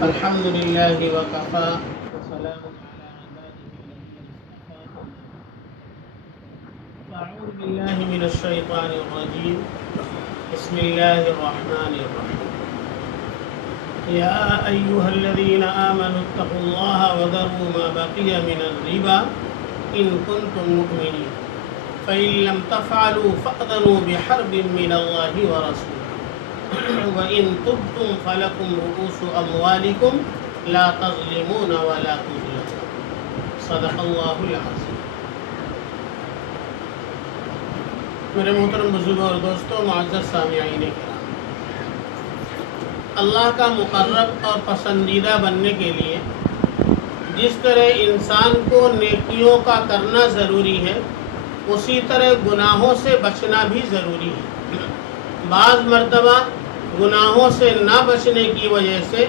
الحمد لله وكفى وسلام على عباده الذين اصطفى. أعوذ بالله من الشيطان الرجيم. بسم الله الرحمن الرحيم. يا أيها الذين آمنوا اتقوا الله وذروا ما بقي من الربا إن كنتم مؤمنين فإن لم تفعلوا فأذنوا بحرب من الله ورسوله وَإِن تُبْتُمْ فَلَكُمْ رُؤُوسُ أَمْوَالِكُمْ لَا تَظْلِمُونَ وَلَا تُظْلَمُونَ. صدق اللہ العظیم. میرے محترم بزرگوں اور دوستوں، معزز سامعین کرام، اللہ کا مقرب اور پسندیدہ بننے کے لیے جس طرح انسان کو نیکیوں کا کرنا ضروری ہے، اسی طرح گناہوں سے بچنا بھی ضروری ہے. بعض مرتبہ گناہوں سے نہ بچنے کی وجہ سے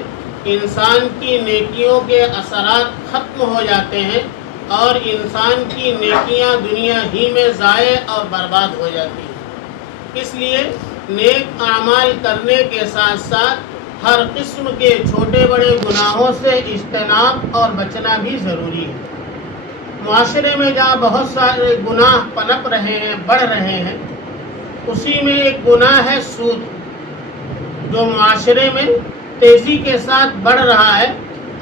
انسان کی نیکیوں کے اثرات ختم ہو جاتے ہیں اور انسان کی نیکیاں دنیا ہی میں ضائع اور برباد ہو جاتی ہیں. اس لیے نیک اعمال کرنے کے ساتھ ساتھ ہر قسم کے چھوٹے بڑے گناہوں سے اجتناب اور بچنا بھی ضروری ہے. معاشرے میں جہاں بہت سارے گناہ پنپ رہے ہیں، بڑھ رہے ہیں، اسی میں ایک گناہ ہے سود، جو معاشرے میں تیزی کے ساتھ بڑھ رہا ہے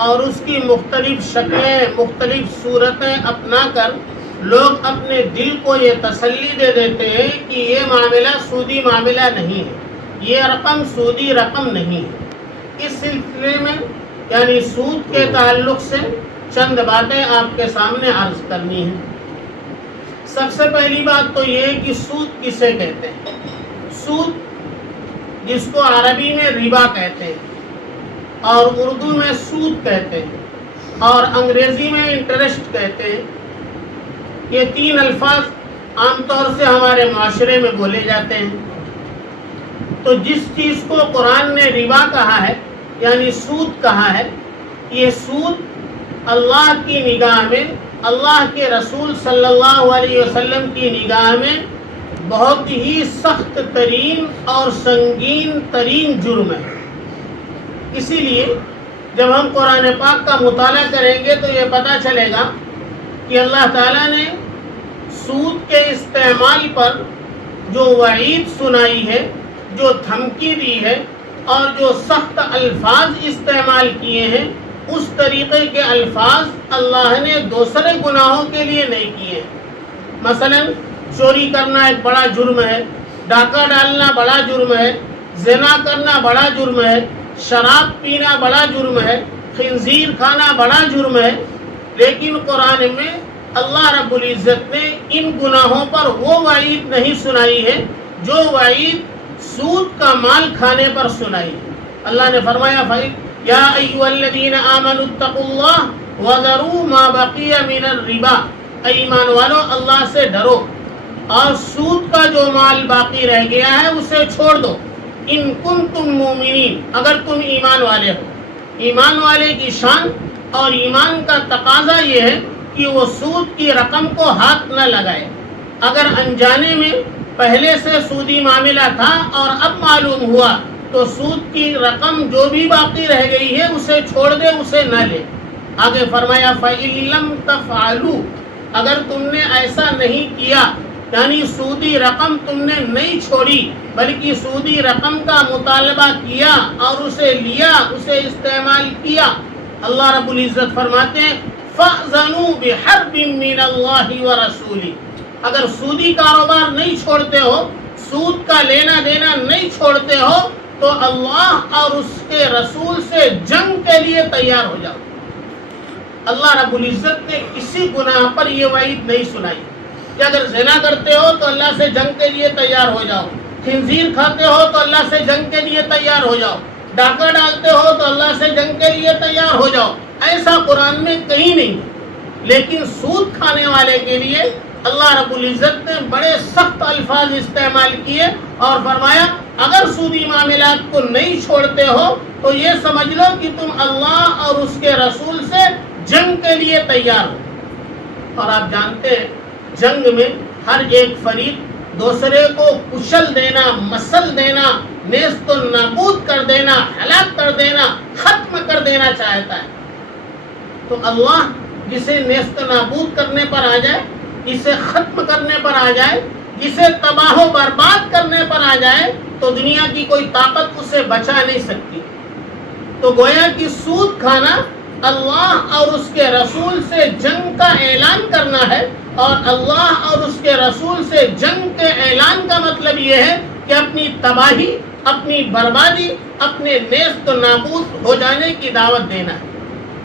اور اس کی مختلف شکلیں، مختلف صورتیں اپنا کر لوگ اپنے دل کو یہ تسلی دے دیتے ہیں کہ یہ معاملہ سودی معاملہ نہیں ہے، یہ رقم سودی رقم نہیں ہے. اس سلسلے میں یعنی سود کے تعلق سے چند باتیں آپ کے سامنے عرض کرنی ہیں. سب سے پہلی بات تو یہ کہ سود کسے کہتے ہیں. سود جس کو عربی میں ربا کہتے ہیں اور اردو میں سود کہتے ہیں اور انگریزی میں انٹرسٹ کہتے ہیں، یہ تین الفاظ عام طور سے ہمارے معاشرے میں بولے جاتے ہیں. تو جس چیز کو قرآن نے ربا کہا ہے یعنی سود کہا ہے، یہ سود اللہ کی نگاہ میں، اللہ کے رسول صلی اللہ علیہ وسلم کی نگاہ میں بہت ہی سخت ترین اور سنگین ترین جرم ہے. اسی لیے جب ہم قرآن پاک کا مطالعہ کریں گے تو یہ پتہ چلے گا کہ اللہ تعالیٰ نے سود کے استعمال پر جو وعید سنائی ہے، جو دھمکی دی ہے اور جو سخت الفاظ استعمال کیے ہیں، اس طریقے کے الفاظ اللہ نے دوسرے گناہوں کے لیے نہیں کیے. مثلا چوری کرنا ایک بڑا جرم ہے، ڈاکہ ڈالنا بڑا جرم ہے، زنا کرنا بڑا جرم ہے، شراب پینا بڑا جرم ہے، خنزیر کھانا بڑا جرم ہے. لیکن قرآن میں اللہ رب العزت نے ان گناہوں پر وہ وعید نہیں سنائی ہے جو وعید سود کا مال کھانے پر سنائی ہے. اللہ نے فرمایا یا ایھا الذین آمنوا اتقوا اللہ وذروا ما بقی من الربا، اے ایمان والو اللہ سے ڈرو اور سود کا جو مال باقی رہ گیا ہے اسے چھوڑ دو. ان کنتم مومنین، اگر تم ایمان والے ہو. ایمان والے کی شان اور ایمان کا تقاضا یہ ہے کہ وہ سود کی رقم کو ہاتھ نہ لگائے. اگر انجانے میں پہلے سے سودی معاملہ تھا اور اب معلوم ہوا تو سود کی رقم جو بھی باقی رہ گئی ہے اسے چھوڑ دے، اسے نہ لے. آگے فرمایا فَإِن لَّمْ تَفْعَلُوا، اگر تم نے ایسا نہیں کیا یعنی سودی رقم تم نے نہیں چھوڑی بلکہ سودی رقم کا مطالبہ کیا اور اسے لیا، اسے استعمال کیا، اللہ رب العزت فرماتے ہیں فَأْذَنُوا بِحَرْبٍ مِّنَ اللَّهِ وَرَسُولِهِ. اگر سودی کاروبار نہیں چھوڑتے ہو، سود کا لینا دینا نہیں چھوڑتے ہو تو اللہ اور اس کے رسول سے جنگ کے لیے تیار ہو جاؤ. اللہ رب العزت نے کسی گناہ پر یہ وعید نہیں سنائی کہ اگر زنا کرتے ہو تو اللہ سے جنگ کے لیے تیار ہو جاؤ، خنزیر کھاتے ہو تو اللہ سے جنگ کے لیے تیار ہو جاؤ، ڈاکہ ڈالتے ہو تو اللہ سے جنگ کے لیے تیار ہو جاؤ. ایسا قرآن میں کہیں نہیں. لیکن سود کھانے والے کے لیے اللہ رب العزت نے بڑے سخت الفاظ استعمال کیے اور فرمایا اگر سودی معاملات کو نہیں چھوڑتے ہو تو یہ سمجھ لو کہ تم اللہ اور اس کے رسول سے جنگ کے لیے تیار ہو. اور آپ جانتے ہیں جنگ میں ہر ایک فریق دوسرے کو کچل دینا، مسل دینا، نیست و نابود کر دینا، ہلاک کر دینا، ختم کر دینا چاہتا ہے. تو اللہ جسے نیست نابود کرنے پر آ جائے، اسے ختم کرنے پر آ جائے، جسے تباہ و برباد کرنے پر آ جائے، تو دنیا کی کوئی طاقت اسے بچا نہیں سکتی. تو گویا کہ سود کھانا اللہ اور اس کے رسول سے جنگ کا اعلان کرنا ہے، اور اللہ اور اس کے رسول سے جنگ کے اعلان کا مطلب یہ ہے کہ اپنی تباہی، اپنی بربادی، اپنے نیست نابود ہو جانے کی دعوت دینا ہے.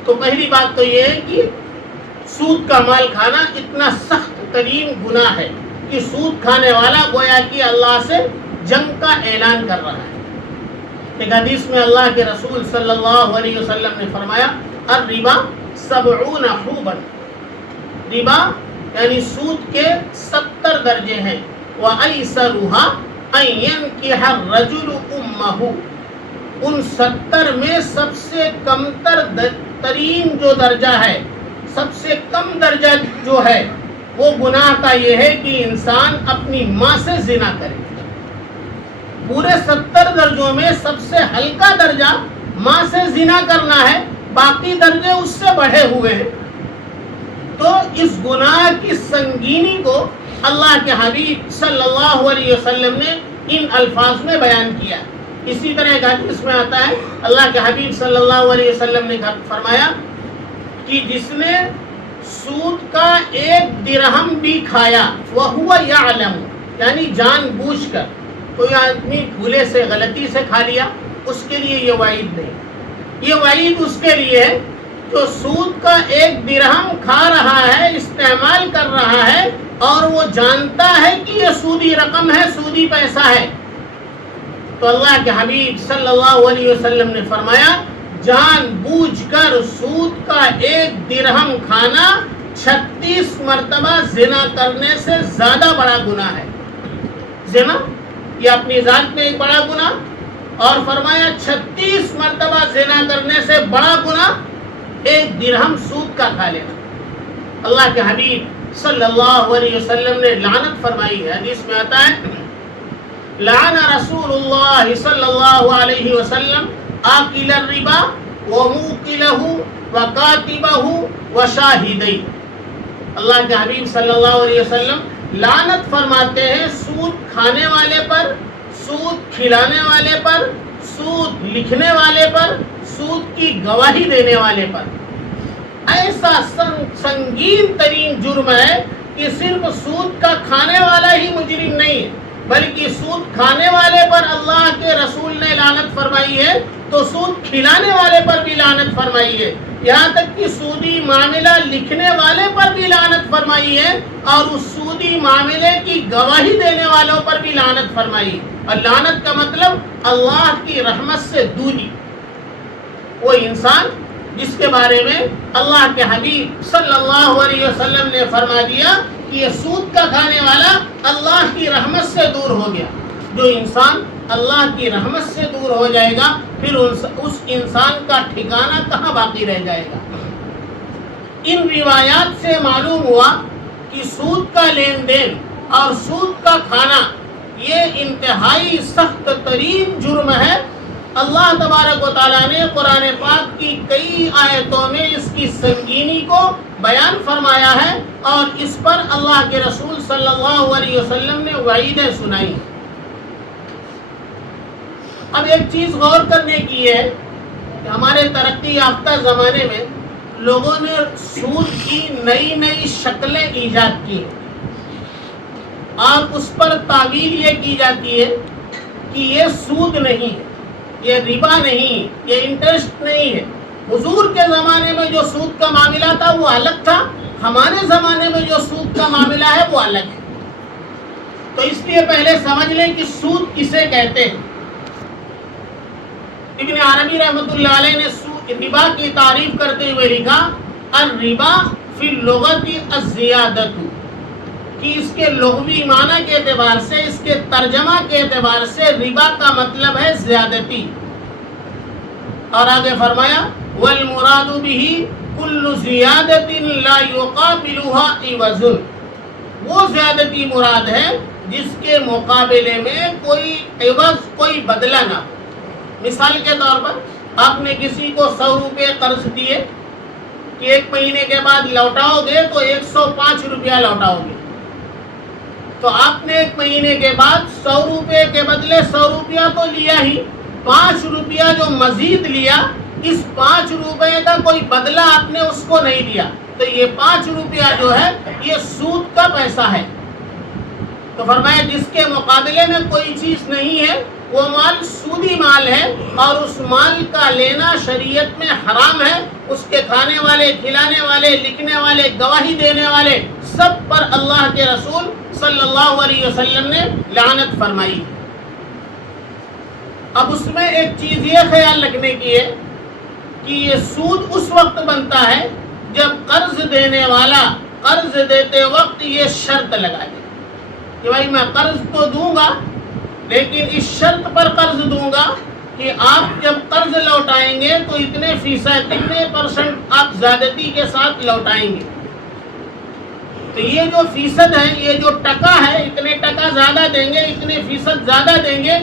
تو پہلی بات تو یہ ہے کہ سود کا مال کھانا اتنا سخت ترین گناہ ہے کہ سود کھانے والا گویا کہ اللہ سے جنگ کا اعلان کر رہا ہے. ایک حدیث میں اللہ کے رسول صلی اللہ علیہ وسلم نے فرمایا الربا 70 حوبا، ربا یعنی سود کے 70 درجے ہیں. وَأَيْسَرُهَا أَن يَنْكِحَ الرَّجُلُ أُمَّهُ، ان 70 میں سب سے کمتر ترین جو درجہ ہے، سب سے کم درجہ جو ہے وہ گناہ کا یہ ہے کہ انسان اپنی ماں سے زنا کرے. پورے 70 درجوں میں سب سے ہلکا درجہ ماں سے زنا کرنا ہے، باقی درجے اس سے بڑھے ہوئے ہیں. تو اس گناہ کی سنگینی کو اللہ کے حبیب صلی اللہ علیہ وسلم نے ان الفاظ میں بیان کیا. اسی طرح ایک حدیث میں آتا ہے اللہ کے حبیب صلی اللہ علیہ وسلم نے فرمایا کہ جس نے سود کا 1 درہم بھی کھایا وَهُوَ يَعْلَمُ، یعنی جان بوجھ کر، کوئی آدمی بھولے سے غلطی سے کھا لیا، اس کے لیے یہ وعید نہیں. یہ وعید اس کے لیے ہے جو سود کا 1 درہم کھا رہا ہے، استعمال کر رہا ہے، اور وہ جانتا ہے کہ یہ سودی رقم ہے، سودی پیسہ ہے. تو اللہ کے حبیب صلی اللہ علیہ وسلم نے فرمایا جان بوجھ کر سود کا 1 درہم کھانا 36 مرتبہ زنا کرنے سے زیادہ بڑا گناہ ہے. زنا یہ اپنی ذات میں ایک بڑا گناہ، اور فرمایا 36 مرتبہ زنا کرنے سے بڑا گناہ 1 درہم سود کا کھا لینا. اللہ کے حبیب صلی اللہ علیہ وسلم نے لعنت فرمائی ہے. حدیث میں آتا ہے لعن رسول اللہ صلی اللہ علیہ وسلم آکل الربا وموکلہ وکاتبہ وشاہدی. اللہ کے حبیب صلی اللہ علیہ وسلم لعنت فرماتے ہیں سود کھانے والے پر، سود کھلانے والے پر، سود لکھنے والے پر، سود کی گواہی دینے والے پر. ایسا سنگین ترین جرم ہے کہ صرف سود کا کھانے والا ہی مجرم نہیں ہے، بلکہ سود کھانے والے پر اللہ کے رسول نے لعنت فرمائی ہے، تو سود کھلانے والے پر بھی لعنت فرمائی ہے. یہاں تک کہ سودی معاملہ لکھنے والے پر بھی لعنت فرمائی ہے، اور اس سودی معاملے کی گواہی دینے والوں پر بھی لعنت فرمائی. اور لعنت کا مطلب اللہ کی رحمت سے دوری. وہ انسان جس کے بارے میں اللہ کے حبیب صلی اللہ علیہ وسلم نے فرما دیا کہ یہ سود کا کھانے والا اللہ کی رحمت سے دور ہو گیا. جو انسان اللہ کی رحمت سے دور ہو جائے گا پھر اس انسان کا ٹھکانہ کہاں باقی رہ جائے گا. ان روایات سے معلوم ہوا کہ سود کا لین دین اور سود کا کھانا یہ انتہائی سخت ترین جرم ہے. اللہ تبارک و تعالیٰ نے قرآن پاک کی کئی آیتوں میں اس کی سنگینی کو بیان فرمایا ہے، اور اس پر اللہ کے رسول صلی اللہ علیہ وسلم نے وعیدیں سنائی. اب ایک چیز غور کرنے کی ہے کہ ہمارے ترقی یافتہ زمانے میں لوگوں نے سود کی نئی نئی شکلیں ایجاد کی، اور اس پر تعویل یہ کی جاتی ہے کہ یہ سود نہیں ہے، یہ ربا نہیں، یہ انٹرسٹ نہیں ہے. حضور کے زمانے میں جو سود کا معاملہ تھا وہ الگ تھا، ہمارے زمانے میں جو سود کا معاملہ ہے وہ الگ ہے. تو اس لیے پہلے سمجھ لیں کہ سود کسے کہتے ہیں. ابن عربی رحمۃ اللہ علیہ نے ربا کی تعریف کرتے ہوئے لکھا الربا فی اللغت الزیادۃ، کہ اس کے لغوی معنی کے اعتبار سے، اس کے ترجمہ کے اعتبار سے ربا کا مطلب ہے زیادتی. اور آگے فرمایا والمراد به کل زیادت لا یقابلها عوض، وہ زیادتی مراد ہے جس کے مقابلے میں کوئی عوض، کوئی بدلہ نہ ہو. مثال کے طور پر آپ نے کسی کو 100 روپے قرض دیے کہ 1 مہینے کے بعد لوٹاؤ گے تو 105 روپیہ لوٹاؤ گے، تو آپ نے 1 مہینے کے بعد 100 روپے کے بدلے 100 روپیہ تو لیا ہی، 5 روپیہ جو مزید لیا، اس 5 روپے کا کوئی بدلہ آپ نے اس کو نہیں دیا، تو یہ 5 روپیہ جو ہے یہ سود کا پیسہ ہے۔ تو فرمایا جس کے مقابلے میں کوئی چیز نہیں ہے وہ مال سودی مال ہے، اور اس مال کا لینا شریعت میں حرام ہے۔ اس کے کھانے والے، کھلانے والے، لکھنے والے، گواہی دینے والے سب پر اللہ کے رسول صلی اللہ علیہ وسلم نے لعنت فرمائی۔ اب اس میں ایک چیز یہ خیال رکھنے کی ہے کہ یہ سود اس وقت بنتا ہے جب قرض دینے والا قرض دیتے وقت یہ شرط لگا دے کہ بھائی میں قرض تو دوں گا لیکن اس شرط پر قرض دوں گا کہ آپ جب قرض لوٹائیں گے تو اتنے فیصد، اتنے پرسنٹ آپ زیادتی کے ساتھ لوٹائیں گے۔ تو یہ جو فیصد ہے، یہ جو ٹکا ہے، اتنے ٹکا زیادہ دیں گے، اتنے فیصد زیادہ دیں گے،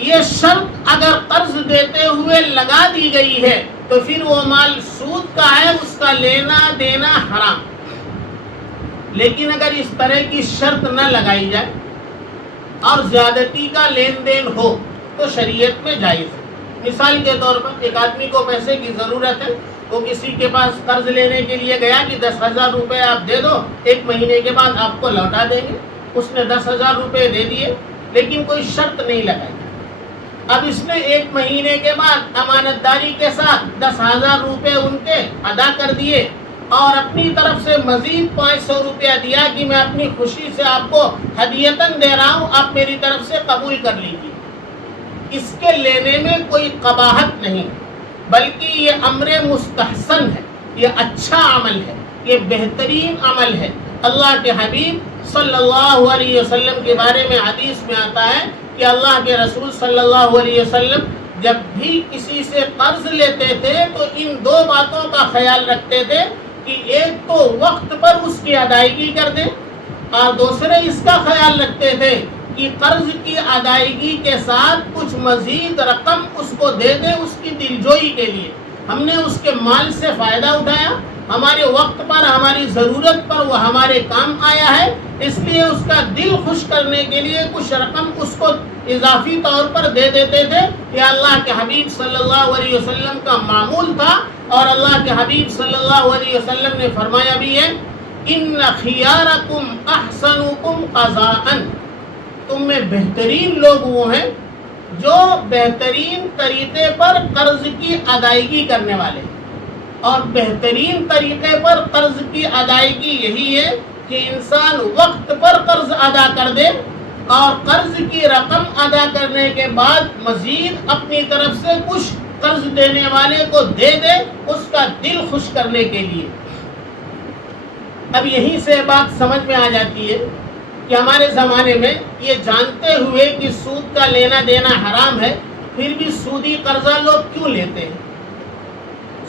یہ شرط اگر قرض دیتے ہوئے لگا دی گئی ہے تو پھر وہ مال سود کا ہے، اس کا لینا دینا حرام۔ لیکن اگر اس طرح کی شرط نہ لگائی جائے اور زیادتی کا لین دین ہو تو شریعت میں جائز ہے۔ مثال کے طور پر ایک آدمی کو پیسے کی ضرورت ہے، وہ کسی کے پاس قرض لینے کے لیے گیا کہ 10,000 روپے آپ دے دو، 1 مہینے کے بعد آپ کو لوٹا دیں گے۔ اس نے 10,000 روپے دے دیے لیکن کوئی شرط نہیں لگائی۔ اب اس نے 1 مہینے کے بعد امانت داری کے ساتھ 10,000 روپے ان کے ادا کر دیے اور اپنی طرف سے مزید 500 روپیہ دیا کہ میں اپنی خوشی سے آپ کو ہدیتاً دے رہا ہوں، آپ میری طرف سے قبول کر لیجیے۔ اس کے لینے میں کوئی قباحت نہیں، بلکہ یہ امر مستحسن ہے، یہ اچھا عمل ہے، یہ بہترین عمل ہے۔ اللہ کے حبیب صلی اللہ علیہ وسلم کے بارے میں حدیث میں آتا ہے کہ اللہ کے رسول صلی اللہ علیہ وسلم جب بھی کسی سے قرض لیتے تھے تو ان 2 باتوں کا خیال رکھتے تھے کہ ایک تو وقت پر اس کی ادائیگی کر دیں، اور دوسرے اس کا خیال رکھتے تھے کہ قرض کی ادائیگی کے ساتھ کچھ مزید رقم اس کو دے دیں اس کی دلجوئی کے لیے۔ ہم نے اس کے مال سے فائدہ اٹھایا، ہمارے وقت پر، ہماری ضرورت پر وہ ہمارے کام آیا ہے، اس لیے اس کا دل خوش کرنے کے لیے کچھ رقم اس کو اضافی طور پر دے دیتے تھے۔ یہ اللہ کے حبیب صلی اللہ علیہ وسلم کا معمول تھا، اور اللہ کے حبیب صلی اللہ علیہ وسلم نے فرمایا بھی ہے ان خیارکم احسنکم قضاء، تم میں بہترین لوگ وہ ہیں جو بہترین طریقے پر قرض کی ادائیگی کرنے والے ہیں۔ اور بہترین طریقے پر قرض کی ادائیگی یہی ہے کہ انسان وقت پر قرض ادا کر دے، اور قرض کی رقم ادا کرنے کے بعد مزید اپنی طرف سے کچھ قرض دینے والے کو دے دے اس کا دل خوش کرنے کے لیے۔ اب یہیں سے بات سمجھ میں آ جاتی ہے کہ ہمارے زمانے میں یہ جانتے ہوئے کہ سود کا لینا دینا حرام ہے، پھر بھی سودی قرضہ لوگ کیوں لیتے ہیں؟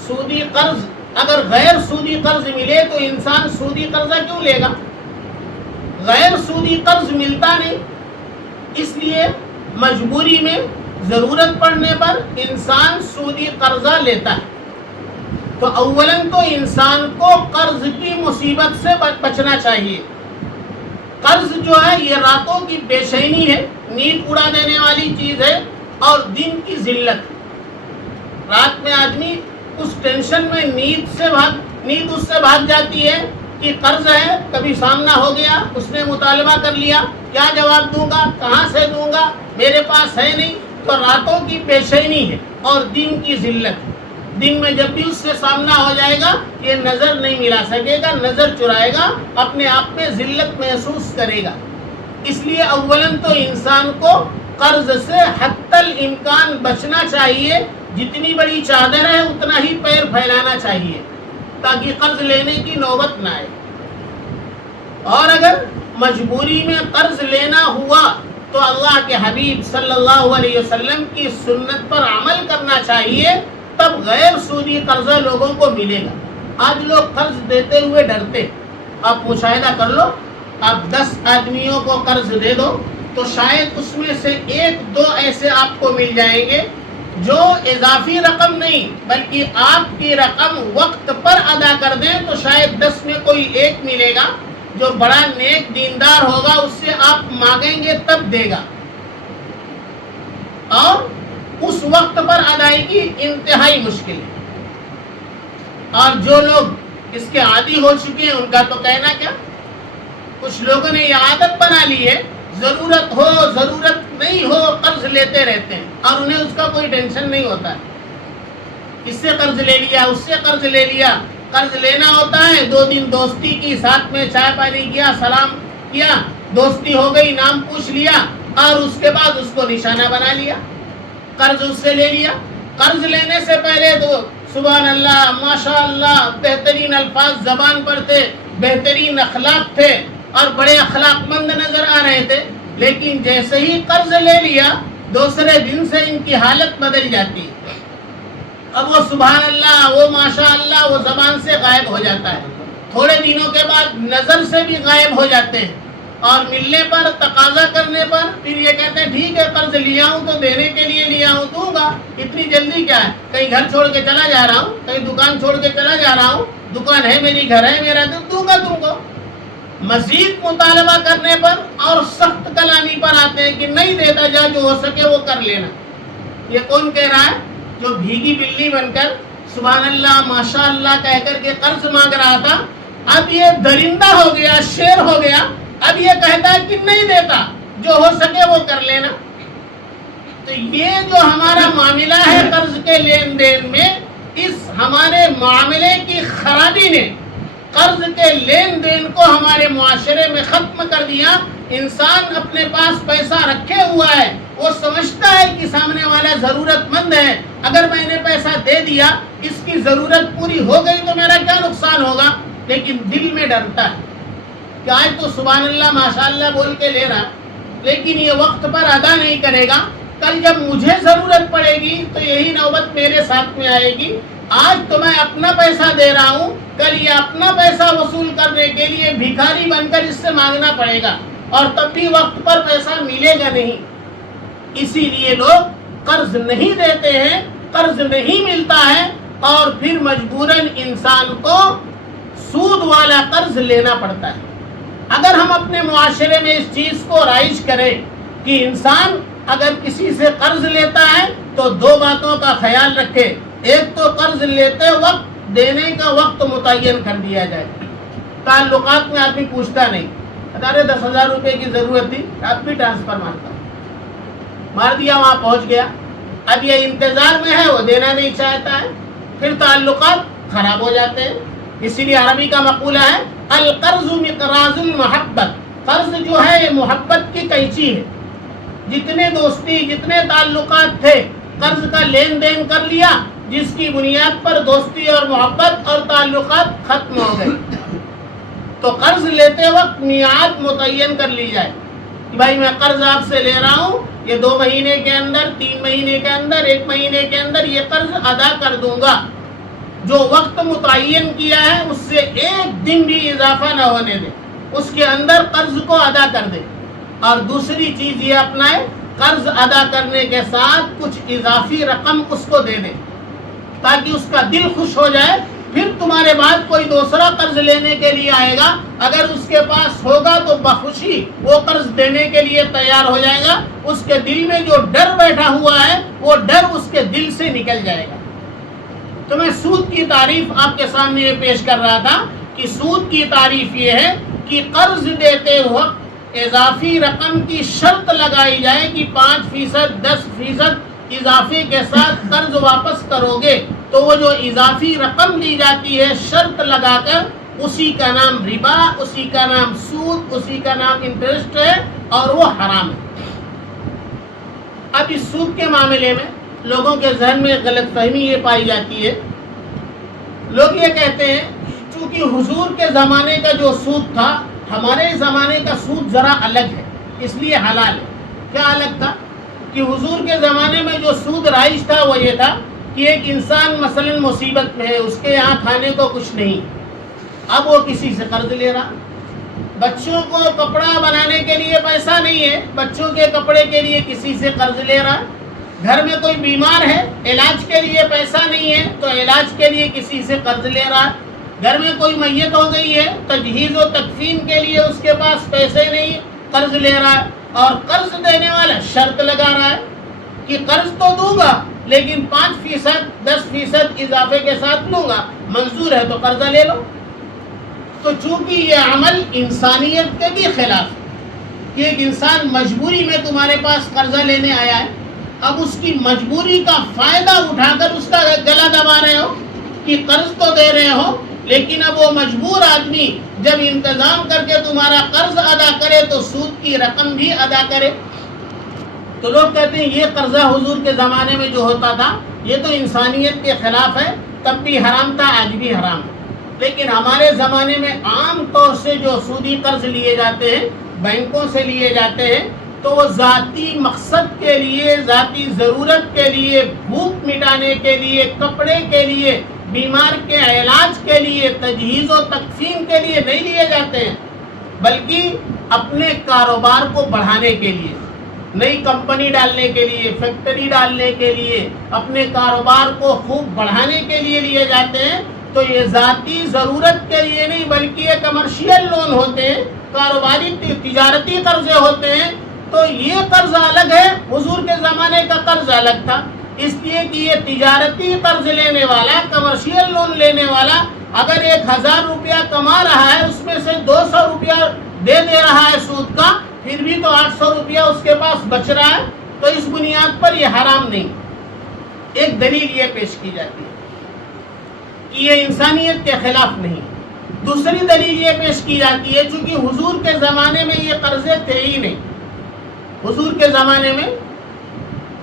سودی قرض، اگر غیر سودی قرض ملے تو انسان سودی قرضہ کیوں لے گا؟ غیر سودی قرض ملتا نہیں، اس لیے مجبوری میں، ضرورت پڑنے پر انسان سودی قرضہ لیتا ہے۔ تو اولاً تو انسان کو قرض کی مصیبت سے بچنا چاہیے۔ قرض جو ہے یہ راتوں کی بے چینی ہے، نیند اڑا دینے والی چیز ہے، اور دن کی ذلت۔ رات میں آدمی اس ٹینشن میں نیند اس سے بھاگ جاتی ہے کہ قرض ہے، کبھی سامنا ہو گیا، اس نے مطالبہ کر لیا، کیا جواب دوں گا، کہاں سے دوں گا، میرے پاس ہے نہیں، تو راتوں کی بے چینی ہے اور دن کی ذلت۔ دن میں جب بھی اس سے سامنا ہو جائے گا یہ نظر نہیں ملا سکے گا، نظر چرائے گا، اپنے آپ میں ذلت محسوس کرے گا۔ اس لیے اولاً تو انسان کو قرض سے حتی الامکان بچنا چاہیے، جتنی بڑی چادر ہے اتنا ہی پیر پھیلانا چاہیے تاکہ قرض لینے کی نوبت نہ آئے۔ اور اگر مجبوری میں قرض لینا ہوا تو اللہ کے حبیب صلی اللہ علیہ وسلم کی سنت پر عمل کرنا چاہیے، تب غیر سودی قرضہ لوگوں کو ملے گا۔ آج لوگ قرض دیتے ہوئے ڈرتے، آپ مشاہدہ کر لو، آپ 10 آدمیوں کو قرض دے دو تو شاید اس میں سے 1-2 ایسے آپ کو مل جائیں گے جو اضافی رقم نہیں بلکہ آپ کی رقم وقت پر ادا کر دیں تو شاید 10 میں کوئی ایک ملے گا جو بڑا نیک دیندار ہوگا، اس سے آپ مانگیں گے تب دے گا، اور اس وقت پر ادائیگی انتہائی مشکل ہے۔ اور جو لوگ اس کے عادی ہو چکے ہیں ان کا تو کہنا کیا، کچھ لوگوں نے یہ عادت بنا لی ہے، ضرورت ہو ضرورت نہیں ہو قرض لیتے رہتے ہیں، اور انہیں اس کا کوئی ٹینشن نہیں ہوتا ہے۔ اس سے قرض لے لیا، اس سے قرض لے لیا۔ قرض لینا ہوتا ہے، 2 دن دوستی کی، ساتھ میں چائے پانی کیا، سلام کیا، دوستی ہو گئی، نام پوچھ لیا، اور اس کے بعد اس کو نشانہ بنا لیا، قرض اس سے لے لیا۔ قرض لینے سے پہلے تو سبحان اللہ، ماشاء اللہ، بہترین الفاظ زبان پر تھے، بہترین اخلاق تھے اور بڑے اخلاق مند نظر آ رہے تھے، لیکن جیسے ہی قرض لے لیا دوسرے دن سے ان کی حالت بدل جاتی ہے۔ اب وہ سبحان اللہ، وہ ماشاء اللہ، وہ زبان سے غائب ہو جاتا ہے، تھوڑے دنوں کے بعد نظر سے بھی غائب ہو جاتے ہیں، اور ملنے پر تقاضا کرنے پر پھر یہ کہتے ہیں ٹھیک ہے قرض لیا ہوں تو دینے کے لیے لیا ہوں، دوں گا، اتنی جلدی کیا ہے، کہیں گھر چھوڑ کے چلا جا رہا ہوں، کہیں دکان چھوڑ کے چلا جا رہا ہوں، دکان ہے میری، گھر ہے میرا، دوں گا تم کو۔ مزید مطالبہ کرنے پر اور سخت کلامی پر آتے ہیں کہ نہیں دیتا، جا جو ہو سکے وہ کر لینا۔ یہ کون کہہ رہا ہے؟ جو بھیگی بلی بن کر سبحان اللہ ماشاء اللہ کہہ کر کے قرض مانگ رہا تھا، اب یہ درندہ ہو گیا، شیر ہو گیا، اب یہ کہتا ہے کہ نہیں دیتا، جو ہو سکے وہ کر لینا۔ تو یہ جو ہمارا معاملہ ہے قرض کے لین دین میں، اس ہمارے معاملے کی خرابی نے قرض کے لین دین کو ہمارے معاشرے میں ختم کر دیا۔ انسان اپنے پاس پیسہ رکھے ہوا ہے، وہ سمجھتا ہے کہ سامنے والا ضرورت مند ہے، اگر میں نے پیسہ دے دیا، اس کی ضرورت پوری ہو گئی تو میرا کیا نقصان ہوگا، لیکن دل میں ڈرتا ہے کہ آج تو سبحان اللہ ماشاء اللہ بول کے لے رہا، لیکن یہ وقت پر ادا نہیں کرے گا، کل جب مجھے ضرورت پڑے گی تو یہی نوبت میرے ساتھ میں آئے گی۔ آج تو میں اپنا پیسہ دے رہا ہوں، کل یہ اپنا پیسہ وصول کرنے کے لیے بھکاری بن کر اس سے مانگنا پڑے گا، اور تب بھی وقت پر پیسہ ملے گا نہیں۔ اسی لیے لوگ قرض نہیں دیتے ہیں، قرض نہیں ملتا ہے، اور پھر مجبوراً انسان کو سود والا قرض لینا پڑتا ہے۔ اگر ہم اپنے معاشرے میں اس چیز کو رائج کریں کہ انسان اگر کسی سے قرض لیتا ہے تو 2 باتوں کا خیال رکھے، ایک تو قرض لیتے وقت دینے کا وقت متعین کر دیا جائے۔ تعلقات میں آدمی پوچھتا نہیں، ارے 10,000 روپے کی ضرورت تھی، اب بھی ٹرانسفر مارتا ہوں، مار دیا، وہاں پہنچ گیا، اب یہ انتظار میں ہے، وہ دینا نہیں چاہتا ہے، پھر تعلقات خراب ہو جاتے ہیں۔ اسی لیے عربی کا مقولہ ہے القرض مقراض المحبت، قرض جو ہے یہ محبت کی قینچی ہے۔ جتنے دوستی، جتنے تعلقات تھے، قرض کا لین دین کر لیا، جس کی بنیاد پر دوستی اور محبت اور تعلقات ختم ہو گئے۔ تو قرض لیتے وقت میعاد متعین کر لی جائے کہ بھائی میں قرض آپ سے لے رہا ہوں، یہ 2 مہینے کے اندر، 3 مہینے کے اندر، 1 مہینے کے اندر یہ قرض ادا کر دوں گا۔ جو وقت متعین کیا ہے اس سے 1 دن بھی اضافہ نہ ہونے دے، اس کے اندر قرض کو ادا کر دے۔ اور دوسری چیز یہ اپنائے، قرض ادا کرنے کے ساتھ کچھ اضافی رقم اس کو دے دے تاکہ اس کا دل خوش ہو جائے، پھر تمہارے بعد کوئی دوسرا قرض لینے کے لیے آئے گا، اگر اس کے پاس ہوگا تو بخوشی وہ قرض دینے کے لیے تیار ہو جائے گا، اس کے دل میں جو ڈر بیٹھا ہوا ہے وہ ڈر اس کے دل سے نکل جائے گا۔ تو میں سود کی تعریف آپ کے سامنے یہ پیش کر رہا تھا کہ سود کی تعریف یہ ہے کہ قرض دیتے وقت اضافی رقم کی شرط لگائی جائے کہ 5%، 10% اضافے کے ساتھ قرض واپس کرو گے، تو وہ جو اضافی رقم دی جاتی ہے شرط لگا کر، اسی کا نام ربا، اسی کا نام سود، اسی کا نام انٹرسٹ ہے، اور وہ حرام ہے۔ اب اس سود کے معاملے میں لوگوں کے ذہن میں غلط فہمی یہ پائی جاتی ہے، لوگ یہ کہتے ہیں چونکہ حضور کے زمانے کا جو سود تھا ہمارے زمانے کا سود ذرا الگ ہے، اس لیے حلال ہے۔ کیا الگ تھا؟ کہ حضور کے زمانے میں جو سود رائج تھا وہ یہ تھا کہ ایک انسان مثلا مصیبت میں ہے، اس کے یہاں کھانے کو کچھ نہیں، اب وہ کسی سے قرض لے رہا، بچوں کو کپڑا بنانے کے لیے پیسہ نہیں ہے، بچوں کے کپڑے کے لیے کسی سے قرض لے رہا، گھر میں کوئی بیمار ہے، علاج کے لیے پیسہ نہیں ہے تو علاج کے لیے کسی سے قرض لے رہا ہے. گھر میں کوئی میت ہو گئی ہے، تجہیز و تکفین کے لیے اس کے پاس پیسے نہیں، قرض لے رہا ہے. اور قرض دینے والا شرط لگا رہا ہے کہ قرض تو دوں گا لیکن 5%، 10% اضافے کے ساتھ لوں گا، منظور ہے تو قرضہ لے لو. تو چونکہ یہ عمل انسانیت کے بھی خلاف ہے کہ ایک انسان مجبوری میں تمہارے پاس قرضہ لینے آیا ہے، اب اس کی مجبوری کا فائدہ اٹھا کر اس کا گلا دبا رہے ہو کہ قرض تو دے رہے ہو، لیکن اب وہ مجبور آدمی جب انتظام کر کے تمہارا قرض ادا کرے تو سود کی رقم بھی ادا کرے. تو لوگ کہتے ہیں یہ قرضہ حضور کے زمانے میں جو ہوتا تھا یہ تو انسانیت کے خلاف ہے، تب بھی حرام تھا، آج بھی حرام ہے. لیکن ہمارے زمانے میں عام طور سے جو سودی قرض لیے جاتے ہیں، بینکوں سے لیے جاتے ہیں، تو وہ ذاتی مقصد کے لیے، ذاتی ضرورت کے لیے، بھوک مٹانے کے لیے، کپڑے کے لیے، بیمار کے علاج کے لیے، تجہیز و تکفین کے لیے نہیں لیے جاتے ہیں، بلکہ اپنے کاروبار کو بڑھانے کے لیے، نئی کمپنی ڈالنے کے لیے، فیکٹری ڈالنے کے لیے، اپنے کاروبار کو خوب بڑھانے کے لیے لیے جاتے ہیں. تو یہ ذاتی ضرورت کے لیے نہیں بلکہ یہ کمرشیل لون ہوتے ہیں، کاروباری تجارتی قرضے ہوتے ہیں. تو یہ قرض الگ ہے، حضور کے زمانے کا قرض الگ تھا، اس لیے کہ یہ تجارتی قرض لینے والا، کمرشیل لون لینے والا اگر 1000 روپیہ کما رہا ہے، اس میں سے 200 روپیہ دے رہا ہے سود کا، پھر بھی تو 800 روپیہ اس کے پاس بچ رہا ہے. تو اس بنیاد پر یہ حرام نہیں. ایک دلیل یہ پیش کی جاتی ہے کہ یہ انسانیت کے خلاف نہیں. دوسری دلیل یہ پیش کی جاتی ہے چونکہ حضور کے زمانے میں یہ قرضے تھے ہی نہیں. حضور کے زمانے میں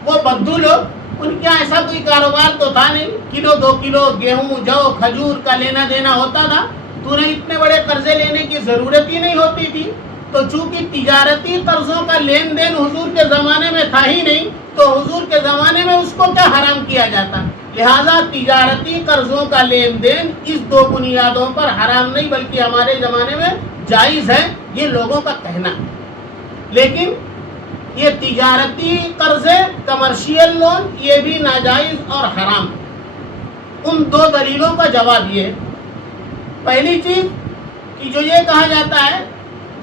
وہ بدو لوگ، ان کے ایسا کوئی کاروبار تو تھا نہیں، کلو 2 کلو گیہوں، جو، کھجور کا لینا دینا ہوتا تھا، تو انہیں اتنے بڑے قرضے لینے کی ضرورت ہی نہیں ہوتی تھی. تو چونکہ تجارتی قرضوں کا لین دین حضور کے زمانے میں تھا ہی نہیں، تو حضور کے زمانے میں اس کو کیا حرام کیا جاتا. لہذا تجارتی قرضوں کا لین دین اس 2 بنیادوں پر حرام نہیں بلکہ ہمارے زمانے میں جائز ہے، یہ لوگوں کا کہنا. لیکن یہ تجارتی قرضے، کمرشیل لون، یہ بھی ناجائز اور حرام. ان 2 دلیلوں کا جواب یہ ہے. پہلی چیز کہ جو یہ کہا جاتا ہے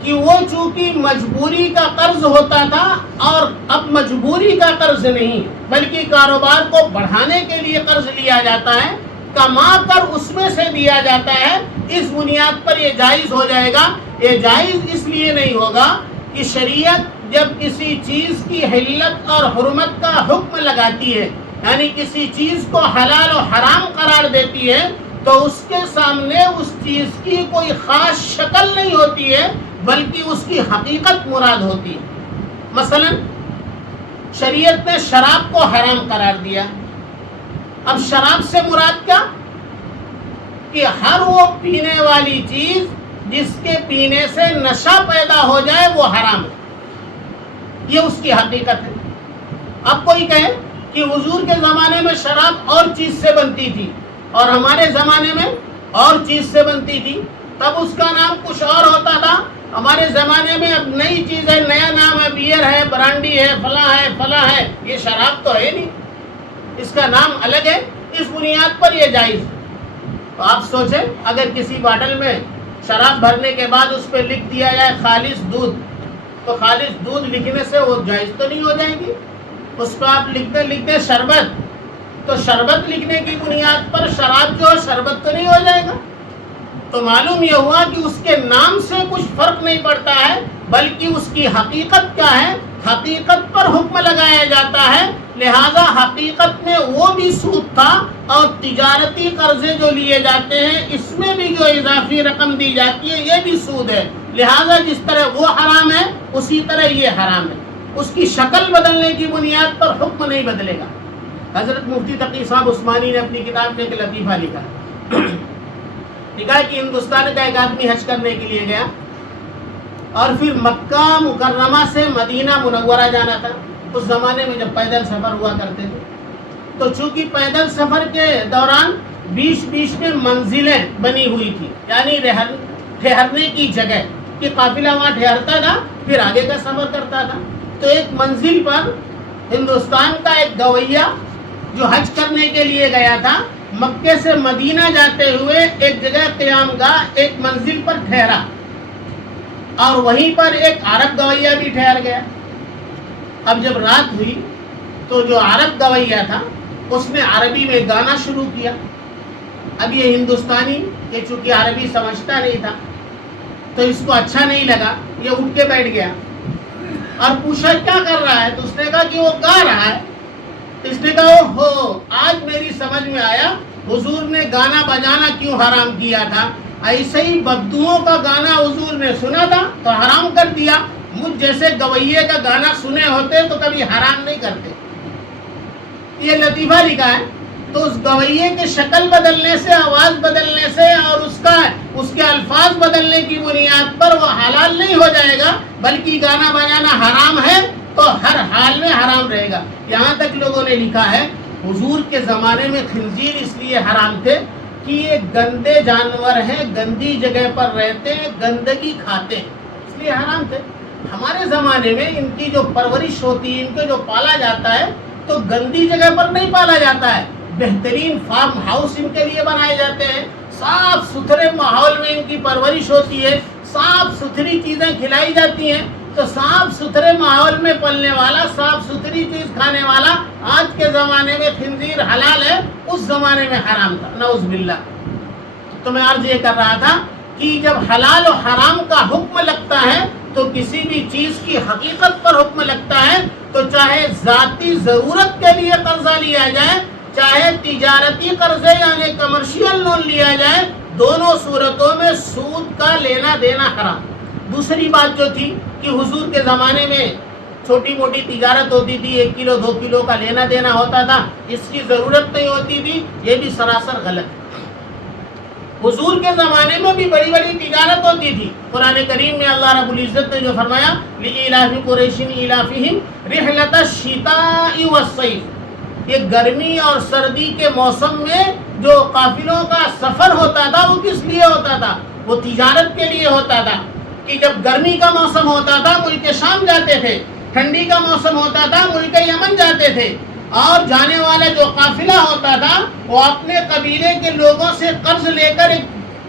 کہ وہ چونکہ مجبوری کا قرض ہوتا تھا اور اب مجبوری کا قرض نہیں بلکہ کاروبار کو بڑھانے کے لیے قرض لیا جاتا ہے، کما کر اس میں سے دیا جاتا ہے، اس بنیاد پر یہ جائز ہو جائے گا. یہ جائز اس لیے نہیں ہوگا کہ شریعت جب کسی چیز کی حلت اور حرمت کا حکم لگاتی ہے، یعنی کسی چیز کو حلال و حرام قرار دیتی ہے، تو اس کے سامنے اس چیز کی کوئی خاص شکل نہیں ہوتی ہے بلکہ اس کی حقیقت مراد ہوتی ہے. مثلا شریعت نے شراب کو حرام قرار دیا. اب شراب سے مراد کیا؟ کہ ہر وہ پینے والی چیز جس کے پینے سے نشہ پیدا ہو جائے وہ حرام ہے، یہ اس کی حقیقت ہے. اب کوئی کہے کہ حضور کے زمانے میں شراب اور چیز سے بنتی تھی اور ہمارے زمانے میں اور چیز سے بنتی تھی، تب اس کا نام کچھ اور ہوتا تھا، ہمارے زمانے میں اب نئی چیز ہے، نیا نام ہے، بیئر ہے، برانڈی ہے، فلاں ہے. یہ شراب تو ہے نہیں، اس کا نام الگ ہے. اس بنیاد پر یہ جائز. تو آپ سوچیں اگر کسی باٹل میں شراب بھرنے کے بعد اس پہ لکھ دیا جائے خالص دودھ، تو خالص دودھ لکھنے سے وہ جائز تو نہیں ہو جائے گی. اس پہ آپ لکھتے شربت، تو شربت لکھنے کی بنیاد پر شراب جو ہے شربت تو نہیں ہو جائے گا. تو معلوم یہ ہوا کہ اس کے نام سے کچھ فرق نہیں پڑتا ہے بلکہ اس کی حقیقت کیا ہے، حقیقت پر حکم لگایا جاتا ہے. لہذا حقیقت میں وہ بھی سود تھا اور تجارتی قرضے جو لیے جاتے ہیں اس میں بھی جو اضافی رقم دی جاتی ہے یہ بھی سود ہے. لہذا جس طرح وہ حرام ہے اسی طرح یہ حرام ہے. اس کی شکل بدلنے کی بنیاد پر حکم نہیں بدلے گا. حضرت مفتی تقی صاحب عثمانی نے اپنی کتاب میں ایک لطیفہ لکھا کہ ہندوستان کا ایک آدمی حج کرنے کے لیے گیا اور پھر مکہ مکرمہ سے مدینہ منورہ جانا تھا. اس زمانے میں جب پیدل سفر ہوا کرتے تھے تو چونکہ پیدل سفر کے دوران بیچ میں منزلیں بنی ہوئی تھی، یعنی ٹھہرنے کی جگہ کہ قافلہ وہاں ٹھہرتا تھا پھر آگے کا سفر کرتا تھا. تو ایک منزل پر ہندوستان کا ایک گویا جو حج کرنے کے لیے گیا تھا، مکے سے مدینہ جاتے ہوئے ایک جگہ قیام گاہ ایک منزل پر ٹھہرا، اور وہیں پر ایک عرب گویا بھی ٹھہر گیا۔ اب جب رات ہوئی تو جو عرب گویا تھا اس نے عربی میں گانا شروع کیا۔ اب یہ ہندوستانی، یہ چونکہ عربی سمجھتا نہیں تھا تو اس کو اچھا نہیں لگا، یہ اٹھ کے بیٹھ گیا اور پوچھا کیا کر رہا ہے، تو اس نے کہا کہ وہ گا رہا ہے۔ اس نے کہا اوہو، آج میری سمجھ میں آیا حضور نے گانا بجانا کیوں حرام کیا تھا، ایسے ہی بددوؤں کا گانا حضور نے سنا تھا تو حرام کر دیا، مجھ جیسے گویے کا گانا سنے ہوتے تو کبھی حرام نہیں کرتے۔ یہ لطیفہ لکھا ہے۔ تو اس گویے کی شکل بدلنے سے، آواز بدلنے سے اور اس کے الفاظ بدلنے کی بنیاد پر وہ حلال نہیں ہو جائے گا، بلکہ گانا بجانا حرام ہے تو ہر حال میں حرام رہے گا۔ یہاں تک لوگوں نے لکھا ہے حضور کے زمانے میں خنزیر اس لیے حرام تھے کہ یہ گندے جانور ہیں، گندی جگہ پر رہتے ہیں، گندگی کھاتے ہیں، اس لیے حرام تھے۔ ہمارے زمانے میں ان کی جو پرورش ہوتی ہے، ان کو جو پالا جاتا ہے تو گندی جگہ پر نہیں پالا جاتا ہے، بہترین فارم ہاؤس ان کے لیے بنائے جاتے ہیں، صاف ستھرے ماحول میں ان کی پرورش ہوتی ہے، صاف ستھری چیزیں کھلائی جاتی ہیں۔ تو صاف ستھرے ماحول میں پلنے والا، صاف ستھری چیز کھانے والا آج کے زمانے میں خنزیر حلال ہے، اس زمانے میں حرام تھا، نعوذ باللہ۔ تو میں عرض یہ کر رہا تھا کہ جب حلال و حرام کا حکم لگتا ہے تو کسی بھی چیز کی حقیقت پر حکم لگتا ہے، تو چاہے ذاتی ضرورت کے لیے قرضہ لیا جائے، چاہے تجارتی قرضے یعنی کمرشل لون لیا جائے، دونوں صورتوں میں سود کا لینا دینا حرام۔ دوسری بات جو تھی کہ حضور کے زمانے میں چھوٹی موٹی تجارت ہوتی تھی، 1 کلو 2 کلو کا لینا دینا ہوتا تھا، اس کی ضرورت نہیں ہوتی تھی، یہ بھی سراسر غلط ہے۔ حضور کے زمانے میں بھی بڑی بڑی تجارت ہوتی تھی۔ قرآن کریم میں اللہ رب العزت نے جو فرمایا لِإِيلَافِ قُرَيْشٍ إِيلَافِهِمْ رِحْلَةَ الشِّتَاءِ وَالصَّيْفِ، یہ گرمی اور سردی کے موسم میں جو قافلوں کا سفر ہوتا تھا وہ کس لیے ہوتا تھا؟ وہ تجارت کے لیے ہوتا تھا کہ جب گرمی کا موسم ہوتا تھا ملک شام جاتے تھے، ٹھنڈی کا موسم ہوتا تھا ملک یمن جاتے تھے، اور جانے والا جو قافلہ ہوتا تھا وہ اپنے قبیلے کے لوگوں سے قرض لے کر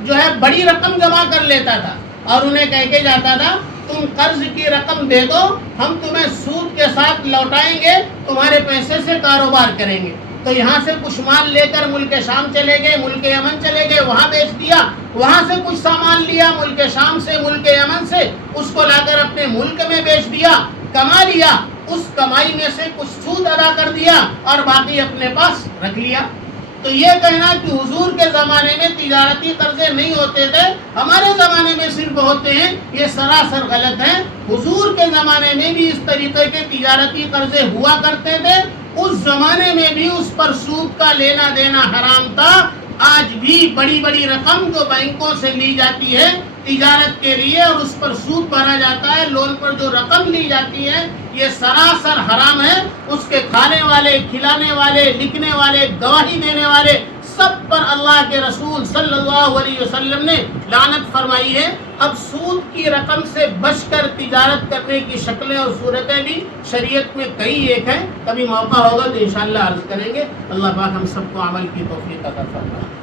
جو ہے بڑی رقم جمع کر لیتا تھا اور انہیں کہہ کے جاتا تھا تم قرض کی رقم دے دو، ہم تمہیں سود کے ساتھ لوٹائیں گے، تمہارے پیسے سے کاروبار کریں گے۔ تو یہاں سے کچھ مال لے کر ملک شام چلے گئے، ملک یمن چلے گئے، وہاں بیچ دیا، وہاں سے کچھ سامان لیا ملک شام سے، ملک یمن سے، اس کو لا کر اپنے ملک میں بیچ دیا، کما لیا، اس کمائی میں سے کچھ سود ادا کر دیا اور باقی اپنے پاس رکھ لیا۔ تو یہ کہنا کہ حضور کے زمانے میں تجارتی قرضے نہیں ہوتے تھے، ہمارے زمانے میں صرف ہوتے ہیں، یہ سراسر غلط ہے۔ حضور کے زمانے میں بھی اس طریقے کے تجارتی قرضے ہوا کرتے تھے، اس زمانے میں بھی اس پر سود کا لینا دینا حرام تھا۔ آج بھی بڑی بڑی رقم جو بینکوں سے لی جاتی ہے تجارت کے لیے اور اس پر سود بھرا جاتا ہے، لون پر جو رقم لی جاتی ہے، یہ سراسر حرام ہے۔ اس کے کھانے والے، کھلانے والے، لکھنے والے، گواہی دینے والے، سب پر اللہ کے رسول صلی اللہ علیہ وسلم نے لعنت فرمائی ہے۔ اب سود کی رقم سے بچ کر تجارت کرنے کی شکلیں اور صورتیں بھی شریعت میں کئی ایک ہیں، کبھی موقع ہوگا تو انشاءاللہ عرض کریں گے۔ اللہ پاک ہم سب کو عمل کی توفیق عطا فرمائے۔